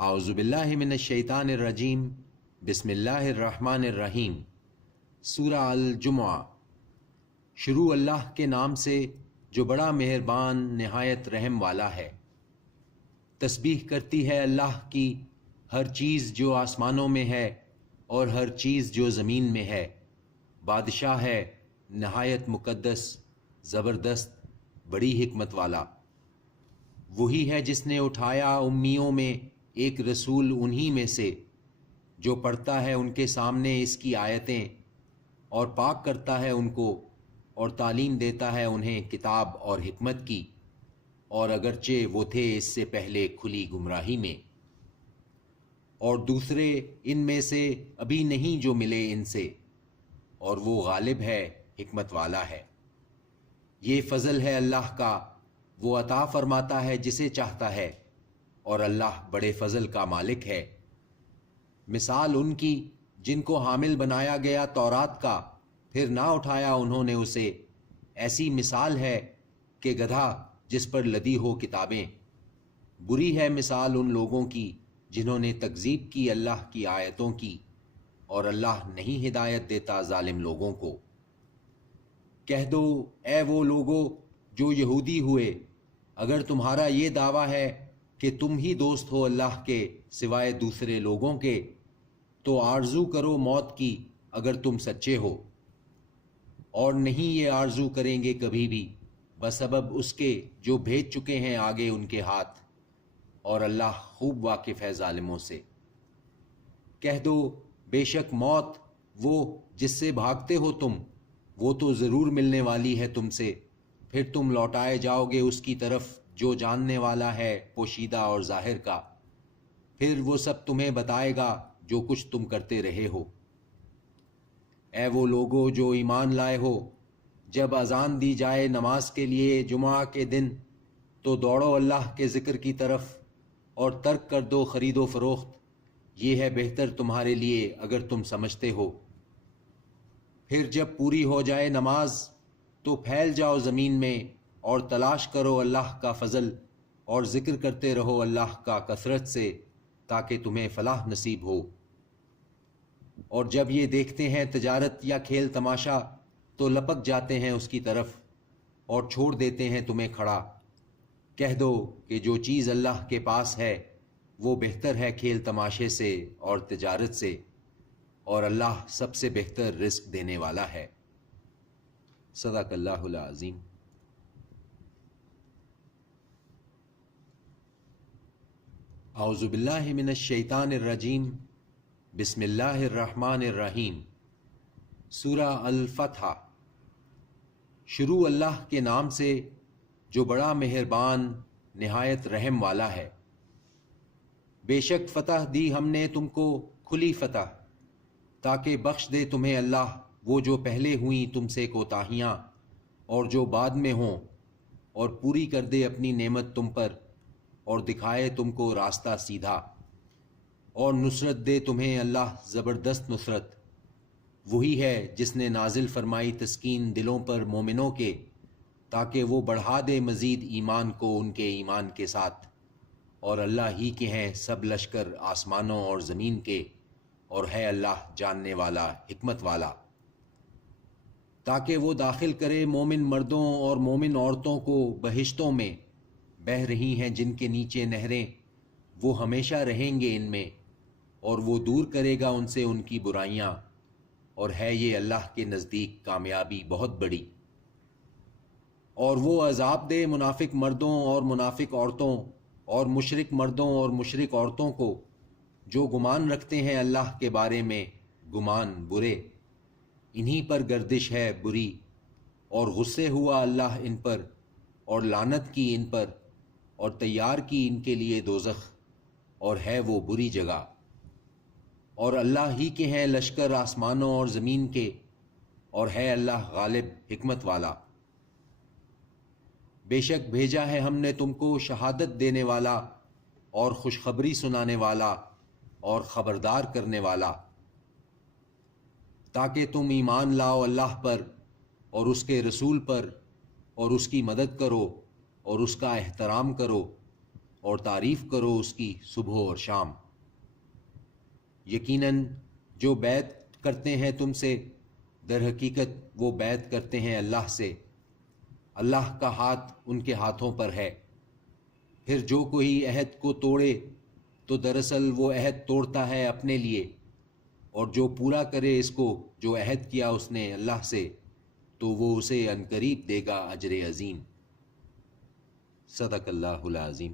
اعوذ باللہ من الشیطان الرجیم، بسم اللہ الرحمن الرحیم۔ سورہ الجمعہ۔ شروع اللہ کے نام سے جو بڑا مہربان نہایت رحم والا ہے۔ تسبیح کرتی ہے اللہ کی ہر چیز جو آسمانوں میں ہے اور ہر چیز جو زمین میں ہے۔ بادشاہ ہے نہایت مقدس، زبردست، بڑی حکمت والا۔ وہی ہے جس نے اٹھایا امیوں میں ایک رسول انہی میں سے، جو پڑھتا ہے ان کے سامنے اس کی آیتیں اور پاک کرتا ہے ان کو اور تعلیم دیتا ہے انہیں کتاب اور حکمت کی، اور اگرچہ وہ تھے اس سے پہلے کھلی گمراہی میں، اور دوسرے ان میں سے ابھی نہیں جو ملے ان سے، اور وہ غالب ہے، حکمت والا ہے۔ یہ فضل ہے اللہ کا، وہ عطا فرماتا ہے جسے چاہتا ہے، اور اللہ بڑے فضل کا مالک ہے۔ مثال ان کی جن کو حامل بنایا گیا تورات کا، پھر نہ اٹھایا انہوں نے اسے، ایسی مثال ہے کہ گدھا جس پر لدی ہو کتابیں۔ بری ہے مثال ان لوگوں کی جنہوں نے تکذیب کی اللہ کی آیتوں کی، اور اللہ نہیں ہدایت دیتا ظالم لوگوں کو۔ کہہ دو اے وہ لوگو جو یہودی ہوئے، اگر تمہارا یہ دعویٰ ہے کہ تم ہی دوست ہو اللہ کے سوائے دوسرے لوگوں کے، تو آرزو کرو موت کی اگر تم سچے ہو، اور نہیں یہ آرزو کریں گے کبھی بھی، بسبب اس کے جو بھیج چکے ہیں آگے ان کے ہاتھ، اور اللہ خوب واقف ہے ظالموں سے۔ کہہ دو بے شک موت وہ جس سے بھاگتے ہو تم، وہ تو ضرور ملنے والی ہے تم سے، پھر تم لوٹائے جاؤ گے اس کی طرف جو جاننے والا ہے پوشیدہ اور ظاہر کا، پھر وہ سب تمہیں بتائے گا جو کچھ تم کرتے رہے ہو۔ اے وہ لوگو جو ایمان لائے ہو، جب اذان دی جائے نماز کے لیے جمعہ کے دن، تو دوڑو اللہ کے ذکر کی طرف اور ترک کر دو خرید و فروخت، یہ ہے بہتر تمہارے لیے اگر تم سمجھتے ہو۔ پھر جب پوری ہو جائے نماز تو پھیل جاؤ زمین میں اور تلاش کرو اللہ کا فضل، اور ذکر کرتے رہو اللہ کا کثرت سے، تاکہ تمہیں فلاح نصیب ہو۔ اور جب یہ دیکھتے ہیں تجارت یا کھیل تماشا تو لپک جاتے ہیں اس کی طرف اور چھوڑ دیتے ہیں تمہیں کھڑا۔ کہہ دو کہ جو چیز اللہ کے پاس ہے وہ بہتر ہے کھیل تماشے سے اور تجارت سے، اور اللہ سب سے بہتر رزق دینے والا ہے۔ صدق اللہ العظیم۔ اعوذ باللہ من الشیطان الرجیم، بسم اللہ الرحمن الرحیم۔ سورہ الفتح۔ شروع اللہ کے نام سے جو بڑا مہربان نہایت رحم والا ہے۔ بے شک فتح دی ہم نے تم کو کھلی فتح، تاکہ بخش دے تمہیں اللہ وہ جو پہلے ہوئیں تم سے کوتاہیاں اور جو بعد میں ہوں، اور پوری کر دے اپنی نعمت تم پر اور دکھائے تم کو راستہ سیدھا، اور نصرت دے تمہیں اللہ زبردست نصرت۔ وہی ہے جس نے نازل فرمائی تسکین دلوں پر مومنوں کے، تاکہ وہ بڑھا دے مزید ایمان کو ان کے ایمان کے ساتھ، اور اللہ ہی کے ہیں سب لشکر آسمانوں اور زمین کے، اور ہے اللہ جاننے والا حکمت والا۔ تاکہ وہ داخل کرے مومن مردوں اور مومن عورتوں کو بہشتوں میں، بہہ رہی ہیں جن کے نیچے نہریں، وہ ہمیشہ رہیں گے ان میں، اور وہ دور کرے گا ان سے ان کی برائیاں، اور ہے یہ اللہ کے نزدیک کامیابی بہت بڑی۔ اور وہ عذاب دے منافق مردوں اور منافق عورتوں اور مشرک مردوں اور مشرک عورتوں کو، جو گمان رکھتے ہیں اللہ کے بارے میں گمان برے، انہی پر گردش ہے بری، اور غصے ہوا اللہ ان پر، اور لعنت کی ان پر، اور تیار کی ان کے لیے دوزخ، اور ہے وہ بری جگہ۔ اور اللہ ہی کے ہیں لشکر آسمانوں اور زمین کے، اور ہے اللہ غالب حکمت والا۔ بے شک بھیجا ہے ہم نے تم کو شہادت دینے والا اور خوشخبری سنانے والا اور خبردار کرنے والا، تاکہ تم ایمان لاؤ اللہ پر اور اس کے رسول پر، اور اس کی مدد کرو اور اس کا احترام کرو، اور تعریف کرو اس کی صبح اور شام۔ یقیناً جو بیعت کرتے ہیں تم سے، در حقیقت وہ بیعت کرتے ہیں اللہ سے، اللہ کا ہاتھ ان کے ہاتھوں پر ہے۔ پھر جو کوئی عہد کو توڑے تو دراصل وہ عہد توڑتا ہے اپنے لیے، اور جو پورا کرے اس کو جو عہد کیا اس نے اللہ سے، تو وہ اسے عنقریب دے گا اجر عظیم۔ صدق اللہ العظیم۔